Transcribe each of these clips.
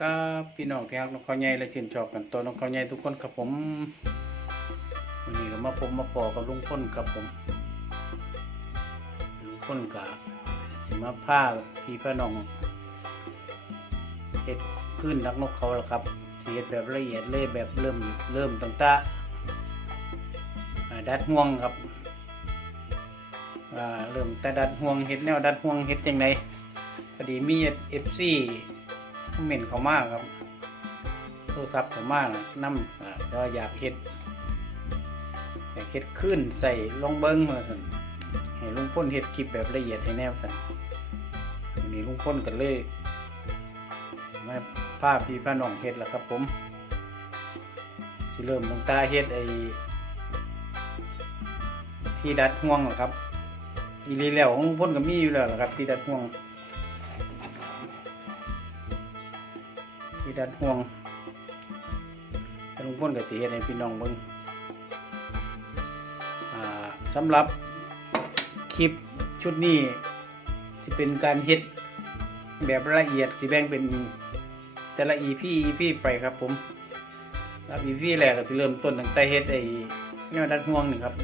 ครับพี่น้องที่รักน้องเขาใหญ่และชื่นชอบกันตัวน้องเขาใหญ่ทุกคนครับผมวันนี้ก็มาพบมาพอกับลุงพ้นครับผมลุงพ้นกับสิมาผ้าพี่พระน้องเฮ็ดขึ้นนักนกเขาแล้วครับสีเฮ็ดแบบละเอียดเลยแบบเริ่มเริ่มตั้งแต่อ่าดัดห่วงครับเริ่มแต่ดัดห่วงเฮ็ดแนวดัดห่วงเฮ็ดจังไดพอดีมีเอฟซีค อมเมนเขามากครับโทรศัพท์เขามากนะนำอ่าก็อยากเฮ็ดอยากเฮ็ดขึ้นใส่ลองเบิ้งมาสันให้ลุงพ้นเฮ็ดคลิปแบบละเอียดให้แนวสั่นวันนี้ลุงพ้นกันเลยมาพาพี่พาน้องเฮ็ดแล้วครับผมสิเริ่มลงตาเฮ็ดไอ้ที่ดัดห่วงแล้วครับอีหลีแล้วของลุงพ้นก็มีอยู่แล้วล่ะครับ ที่ดัดห่วง ดัดห่วงแต่ลุงพ่นกับสีเฮ็ดให้พี่น้องเบิ่งอ่าสำหรับคลิปชุดนี้ที่เป็นการเฮ็ดแบบละเอียดสิแบ่งเป็นแต่ละ EP EP ไปครับผมรับ EP แรกก็สิเริ่มต้นตั้งแต่เฮ็ดไอ้แนวดัดห่วงหนี่งครับ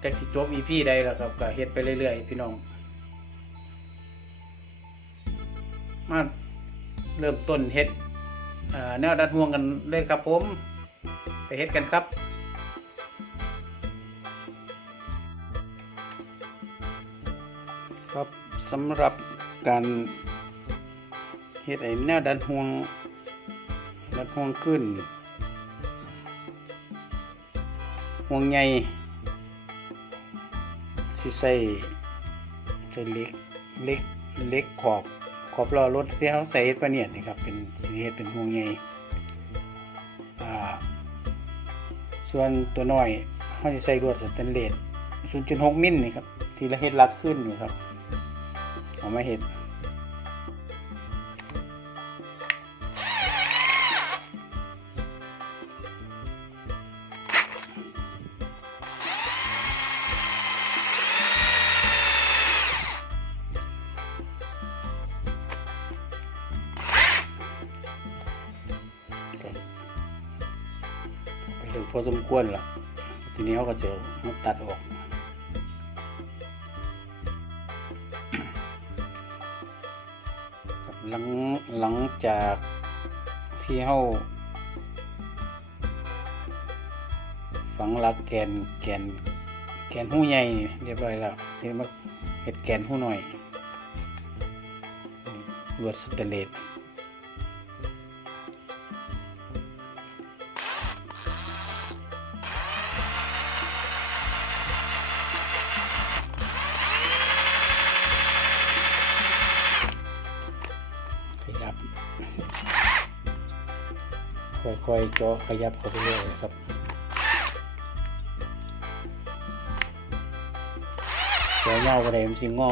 แต่สิจบ EP ใดแล้วครับก็เฮ็ดไปเรื่อยๆ พี่น้อง มาเริ่มต้นเฮ็ดอ่าแนวดัดห่วงกันเลยครับผม ไปเฮ็ดกันครับครับสำหรับการเฮ็ดไอ้แนวดัดห่วง ดัดห่วงขึ้น ห่วงใหญ่สิใส่ใส่เล็กเล็กเล็กขอบ ขอบล้อรถที่เขาใส่เฮ็ดปะเนียดนี่ครับเป็นสีเฮ็ดเป็นห่วงใหญ่ส่วนตัวน้อยเขาจะใส่ลวดสแตนเลส0.6มิลนี่ครับ ที่ละเฮ็ดรัดขึ้นอยู่ครับ เอามาเฮ็ด ถึงพอสมควรละทีนี้เขาก็จะมาตัดออกหลังหลังจากที่เฮาฝังหลักแกนแกนแกนหูใหญ่เรียบร้อยแล้วทีนี้มาเห็ดแกนหูหน่อยลวดสเตเลส เจาะขยับเข้าไปเรื่อยๆครับเจาะเงาก็ได้มันสิงอ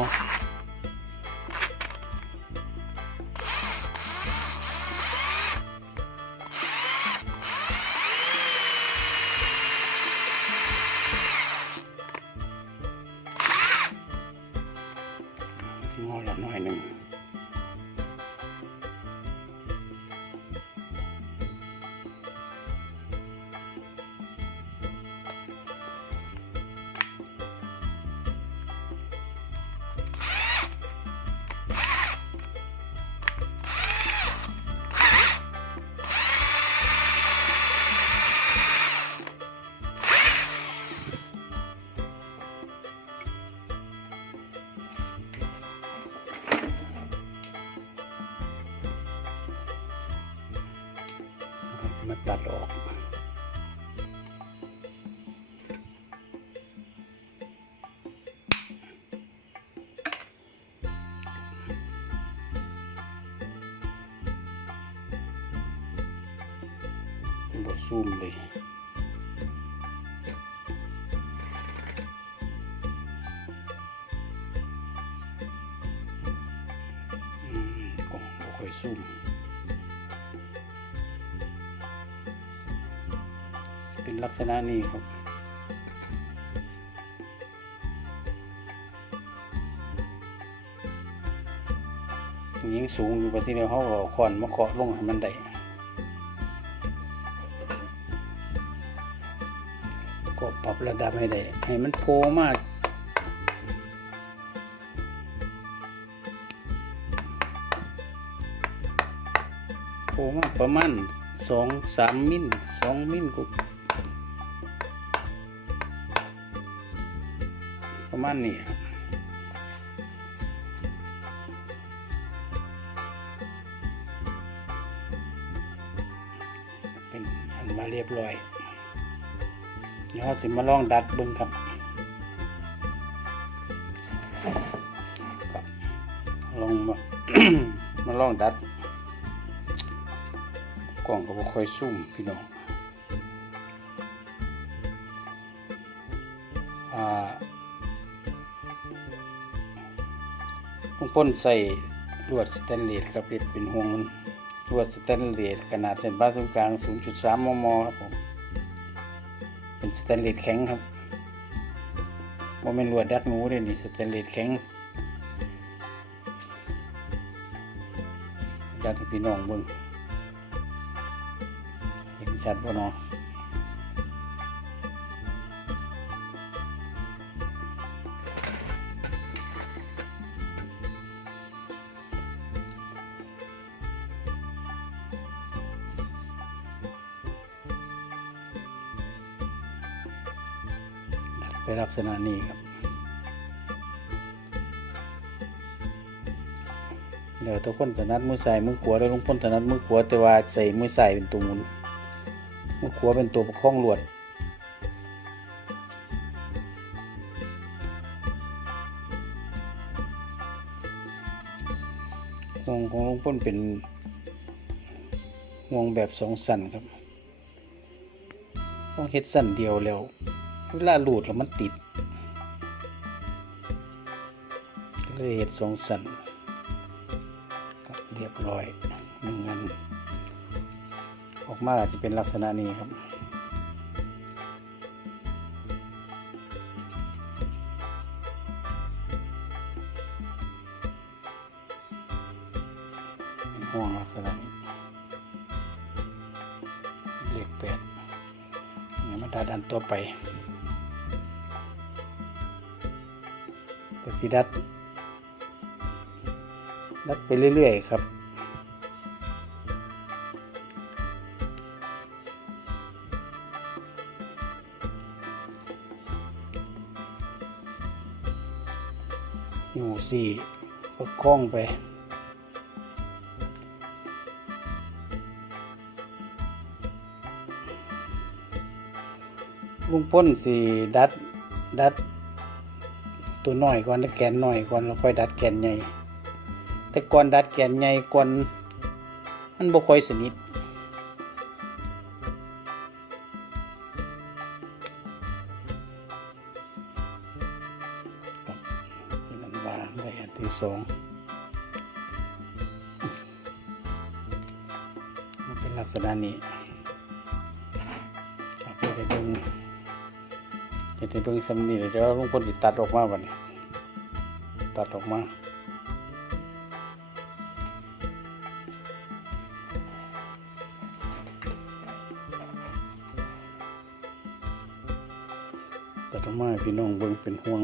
มาตัดออก บดซูมเลย กษณะนี้ครับยิงสูงอยู่ปทีเดียวเขาก็เอาคอนมาเคาะลงให้มันได้ก็ปรับระดับให้ได้ให้มันโผล่มากโผล่มากประมาณสองสามมิลสองมิลก็ ประมาณนี้ครับเป็นอันมาเรียบร้อยเดี๋ยวเราจะมาลองดัดเบิ้งครับครับลองมามาลองดัดกล่องก็บ่ค่อยซุ่มพี่น้องอ่า ลุงพ้นใส่ลวดสแตนเลสครับเป็นห่วงลวดสแตนเลสขนาดเส้นผ่าศูนย์กลาง 0.3 มม ครับผม เป็นสแตนเลสแข็งครับบ่แม่นลวดดัดหนูเด้นี่สแตนเลสแข็งดัดให้พี่น้องเบิ่งเห็นชัดป่ะเนาะ เป็นลักษณะนี้ครับเดี๋ยวทุกคนถนัดมือใส่มือขวาแล้วลุงพ้นถนัดมือขวาแต่ว่าใส่มือใส่เป็นตัวหมุนมือขวาเป็นตัวประคองลวดห่วงของลุงพ้นเป็นห่วงแบบสองสันครับต้องเฮ็ดสันเดียวแล้ว เวลาหลุดแล้วมันติด เลยเฮ็ดสองสันเรียบร้อยหนึ่งอันออกมาอาจจะเป็นลักษณะนี้ครับห่วงลักษณะนี้เลขแปดนี่มาดัดอันตัวไป สิดัด ดัดไปเรื่อย ๆ ครับอยู่สี่ประคองไปลุงพ้นสีดัด ดัด ตัวน้อยก่อนแล้วแกนน้อยก่อนแล้วค่อยดัดแกนใหญ่ แต่ก่อนดัดแกนใหญ่ก่อนมันบ่ค่อยสนิทเป็นอันว่าได้อันที่สองมันเป็นลักษณะนี้ครับเดี๋ยวจะเบิ่ง เดี๋ยวเบิ่งสำนีเดี๋ยวลุงพลสิตัดออกมาบัดนี้ตัดออกมาตัดออกมาพี่น้องเบิ่งเป็นห่วง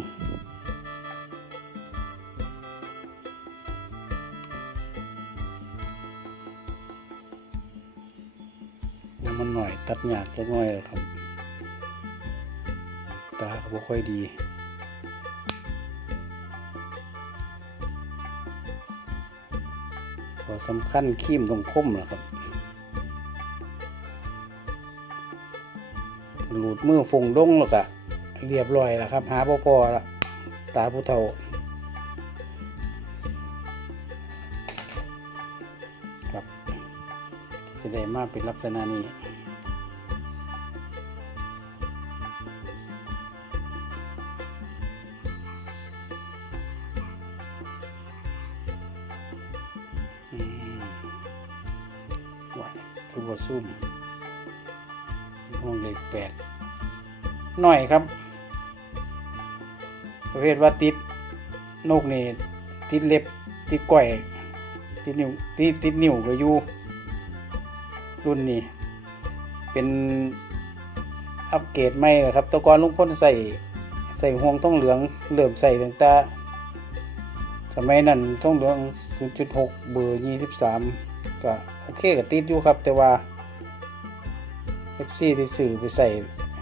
มันหน่อยตัดหยาดจะน้อยเลยครับ ตาก็บ่ค่อยดีขอสำคัญขีมตรงคมนะครับ หลุดมือฟงดงแล้วก็เรียบร้อยแล้วครับ หาพ่อพอละตาผู้เฒ่า ครับแสดงมาเป็นลักษณะนี้ คือว่ซุ่มห้องเลขแปดหน่อยครับ ประเภทว่าติดนกนี่ติดเล็บติดก้อยติดนิ้วติดติดนิ้วก็อยู่รุ่นนี้ เป็นอัปเกรดใหม่นะครับตะกอนลุงพ่นใส่ใส่ห่วงต้องเหลืองเริ่อมใส่ตั้งแต่สมัยนั้นต้องเหลือง 0.6 เบอร์ 23ก็ โอเคก็ติดอยู่ครับ แต่ว่า FC ที่สื่อไปใส่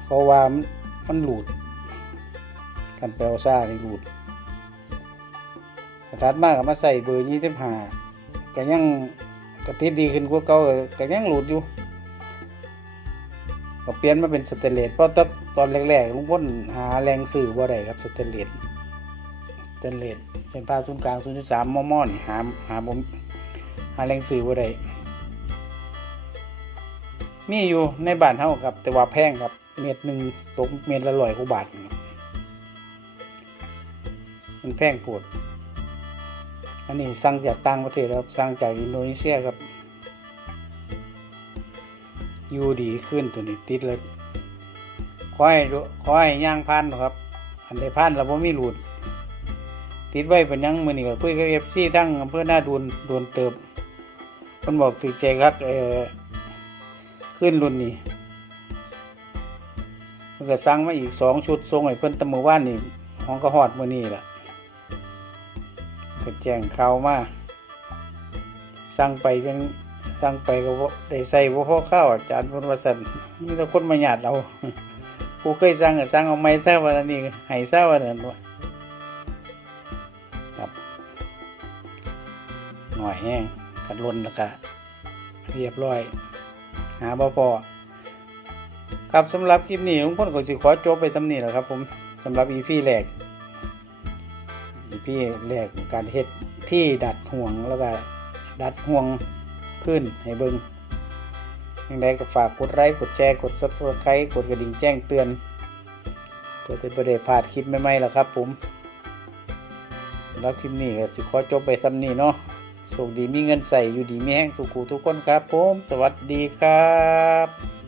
เพราะว่ามันหลุดกันแปลว่าซ่านี่หลุดกระทัดมากก็มาใส่เบอร์25ก็ยังก็ติดดีขึ้นกว่าเก่าก็ยังหลุดอยู่ก็เปลี่ยนมาเป็นสเตนเลสเพราะตอนตอนแรกๆลุงพ่นหาแรงสื่อบ่ได้ครับสเตนเลสสเตนเลสเส้นผ่าศูนย์กลาง0.3มมนี่หาหาบ่หาแรงสื่อบ่ได้ มีอยู่ในบ้านเฮาครับ แต่ว่าแพงครับ เม็ดหนึ่งตกเม็ดละร้อยกว่าบาทมันแพงโพดอันนี้สั่งจากต่างประเทศครับสั่งจากอินโดนีเซียครับอยู่ดีขึ้นตัวนี้ติดเลยขอให้ดูขอให้ย่างพันครับ อันใดพันเราบ่มีหลุดติดไว้เป็นยังมือนี่ก็คุยกับเอฟซีทั้งอำเภอหน้าดูนโดนเติบคนบอกถือใจครับเออ ขึ้นรุ่นนี้เพิ่นก็สั่งมาอีกสองชุดทรงให้เพิ่นตะมือว่านนี่ห้องก็ฮอดมือนี้ล่ะก็แจ้งข่าวมาสั่งไปจังสั่งไปก็ได้ใส่บ่พอข้าวอาจารย์พิ่นว่าซั่นมีแต่คนมาหยาดเอาผู้เคยสั่งก็สั่งเอาไม้ซะว่าอันนี้ให้ซะว่านั่นว่าครับหน่อยแห้งกันล้นแล้วก็เรียบร้อย หาบ่พอครับสำหรับคลิปนี้ผมพ่นก็สิขอจบไปตำนี้แหละครับผมสำหรับ EP แรก EP แรกการเฮ็ดที่ดัดห่วงแล้วก็ดัดห่วงขึ้นให้เบิงยังไงก็ฝากกดไลค์กดแชร์กด subscribe กดกระดิ่งแจ้งเตือนเพื่อจะไม่ได้พลาดคลิปใหม่ๆแล้วครับผมแล้วคลิปนี้ก็สิขอจบไปทำนี้เนาะ โชคดีมีเงินใส่อยู่ดีมีแห้งสุขูทุกคนครับผม สวัสดีครับ